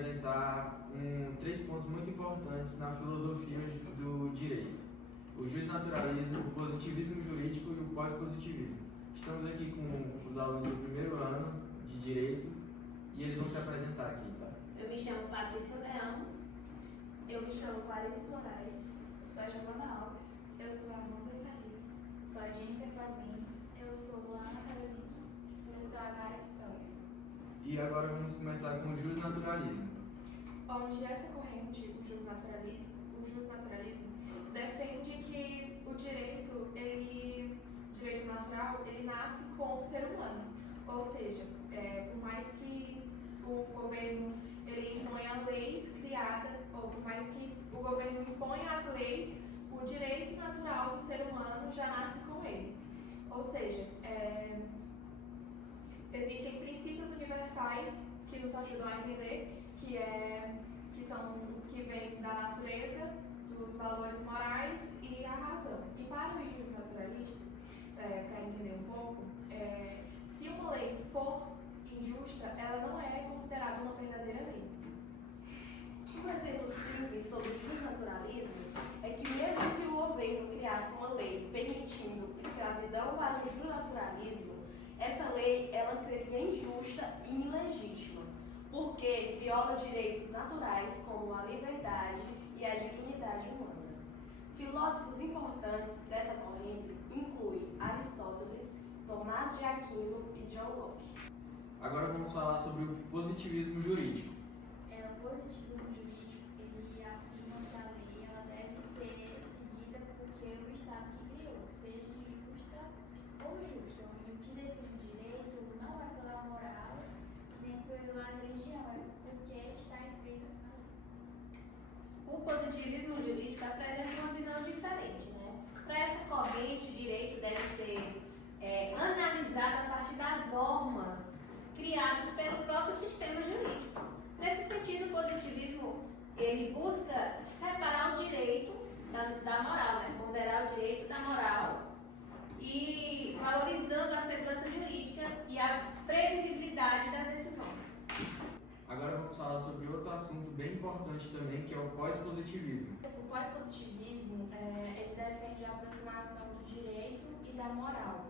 apresentar três pontos muito importantes na filosofia do direito: o justnaturalismo, o positivismo jurídico e o pós-positivismo. Estamos aqui com os alunos do primeiro ano de Direito e eles vão se apresentar aqui, tá? Eu me chamo Patrícia Leão. Eu me chamo Clarice Moraes. Sou a Giovana Alves. Eu sou a Amanda Feliz. Sou a Jennifer Flazinho. Eu sou Luana Carolina. Eu sou a Nara Vitória. E agora vamos começar com o justnaturalismo. Onde essa corrente, o justnaturalismo, defende que o direito natural, ele nasce com o ser humano. Ou seja, por mais que o governo ele imponha leis criadas, ou por mais que o governo imponha as leis, o direito natural do ser humano já nasce com ele. Ou seja, existem princípios universais que nos ajudam a entender, que são os que vêm da natureza, dos valores morais e a razão. E para os justnaturalistas, para entender um pouco, se uma lei for injusta, ela não é considerada uma verdadeira lei. Um exemplo simples sobre o justnaturalismo é que mesmo que o governo criasse uma lei permitindo escravidão para o justnaturalismo, essa lei ela seria injusta e ilegítima, porque viola direitos naturais como a liberdade e a dignidade humana. Filósofos importantes dessa corrente incluem Aristóteles, Tomás de Aquino e John Locke. Agora vamos falar sobre o positivismo jurídico. O positivismo jurídico, ele afirma que a lei ela deve ser seguida porque o Estado que criou, seja justa ou justa. E o que define o direito não é pela moral e nem pela religião, é porque está escrito na lei. O positivismo jurídico apresenta uma visão diferente, né? Para essa corrente, o direito deve ser analisado a partir das normas criadas pelo próprio sistema jurídico. Nesse sentido, o positivismo ele busca separar o direito da moral, né? Ponderar o direito da moral e valorizando a segurança jurídica e a previsibilidade das decisões. Agora vamos falar sobre outro assunto bem importante também, que é o pós-positivismo. O pós-positivismo, ele defende a aproximação do direito e da moral,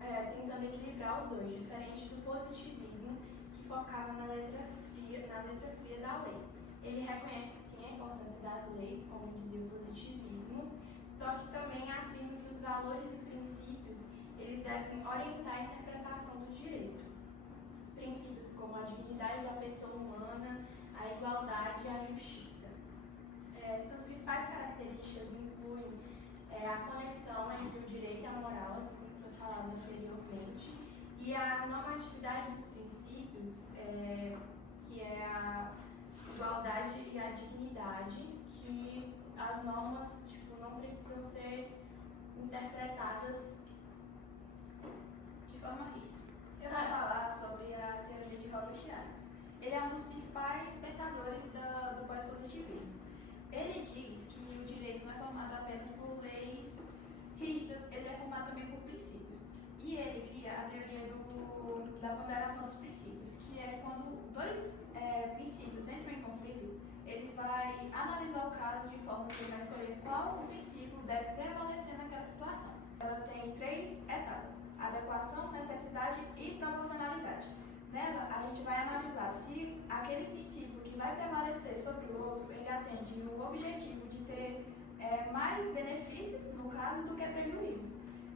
tentando equilibrar os dois, diferente do positivismo, que focava na letra fria da lei. Ele reconhece, sim, a importância das leis, como dizia o positivismo, só que também afirma que os valores e princípios eles devem orientar a interpretação do direito. Princípios como a dignidade da pessoa humana, a igualdade e a justiça. Suas principais características incluem a conexão entre o direito e a moral, assim como foi falado anteriormente, e a normatividade dos princípios, que é a igualdade e a dignidade, que as normas não precisam ser interpretadas De forma rígida. Eu vou falar sobre a teoria de Robert Adams. Ele é um dos principais pensadores do pós-positivismo. Ele diz que o direito não é formado apenas por leis rígidas, ele é formado também por princípios. E ele cria a teoria da ponderação dos princípios, que é quando dois princípios entram em conflito, ele vai analisar o caso de forma que ele vai escolher qual o princípio deve prevalecer naquela situação. Ela tem 3 etapas: adequação, necessidade e proporcionalidade. Nela, a gente vai analisar se aquele princípio que vai prevalecer sobre o outro, ele atende o objetivo de ter mais benefícios, no caso, do que prejuízos.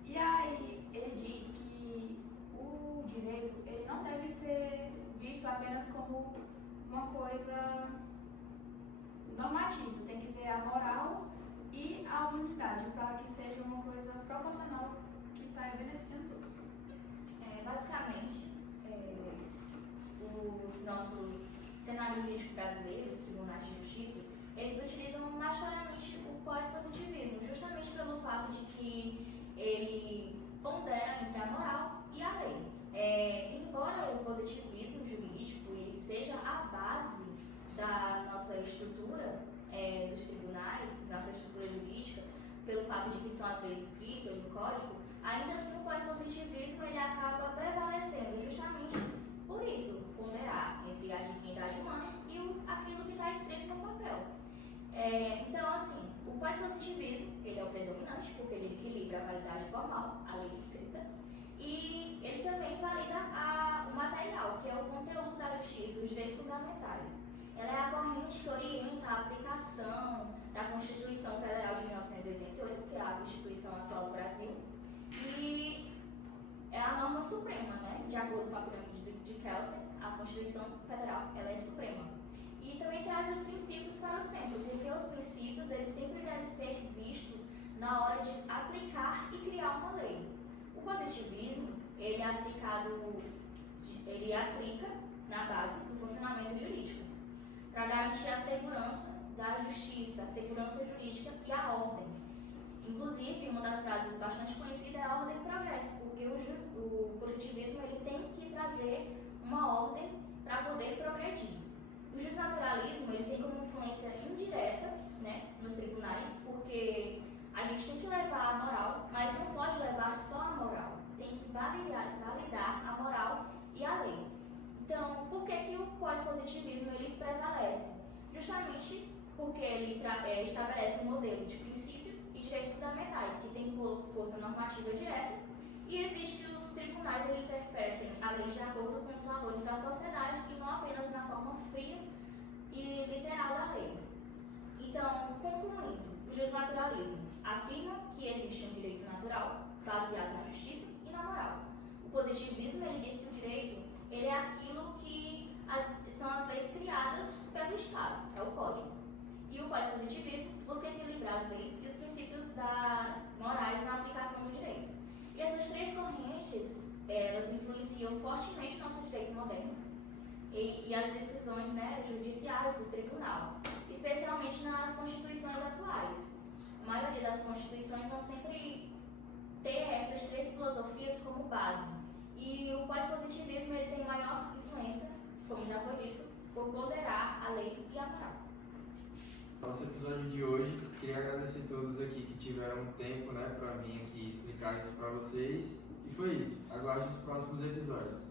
E aí, ele diz que o direito, ele não deve ser visto apenas como uma coisa normativa, tem que ver a moral e a humanidade, para que seja uma coisa proporcional que saia beneficiando todos. Basicamente, os nossos cenários jurídicos brasileiros, os tribunais de justiça, eles utilizam majoritariamente o pós-positivismo, justamente pelo fato de que ele pondera entre a moral e a lei. Embora o positivismo jurídico ele seja a base da nossa estrutura dos tribunais, nossa estrutura jurídica, pelo fato de que são as leis escritas no código, ainda assim o pós-positivismo ele acaba prevalecendo justamente por isso, por ponderar entre a dignidade humana e aquilo que está escrito no papel. Então, assim, o pós-positivismo, ele é o predominante, porque ele equilibra a validade formal, a lei escrita, e ele também valida o material, que é o conteúdo da justiça, os direitos fundamentais. Ela é a corrente que orienta a aplicação da Constituição Federal de 1988, que é a Constituição atual do Brasil, e é a norma suprema, né? De acordo com a pirâmide de Kelsen, a Constituição Federal, ela é suprema. E também traz os princípios para o centro, porque os princípios, eles sempre devem ser vistos na hora de aplicar e criar uma lei. O positivismo, ele aplica na base do funcionamento jurídico, para garantir a segurança da justiça, a segurança jurídica e a ordem. Inclusive, uma das frases bastante conhecidas é a ordem progresso, porque o positivismo, ele tem que trazer uma ordem para poder progredir. O justnaturalismo, ele tem como influência indireta, né, nos tribunais, porque a gente tem que levar a moral, mas não pode levar só a moral, tem que validar a moral e a lei. Então, por que o pós-positivismo ele prevalece? Justamente porque ele estabelece um modelo de princípios e direitos fundamentais, que tem força normativa direta, e existe os tribunais que interpretem a lei de acordo com os valores da sociedade e não apenas na forma fria e literal da lei. Então, concluindo, o justnaturalismo afirma que existe um direito natural baseado na justiça e na moral. O positivismo, ele diz que o direito, ele é aquilo que são as leis criadas pelo Estado, é o código. E o pós-positivismo busca equilibrar as leis e os princípios morais na aplicação do direito. E essas três correntes, elas influenciam fortemente o nosso direito moderno e as decisões, né, judiciais do tribunal, especialmente nas constituições atuais. A maioria das constituições vão sempre ter essas três filosofias como base. E o pós-positivismo, ele tem maior influência, como já foi dito, por ponderar a lei e a moral. Nosso episódio de hoje, queria agradecer a todos aqui que tiveram tempo, né, para vir aqui explicar isso para vocês. E foi isso. Aguarde os próximos episódios.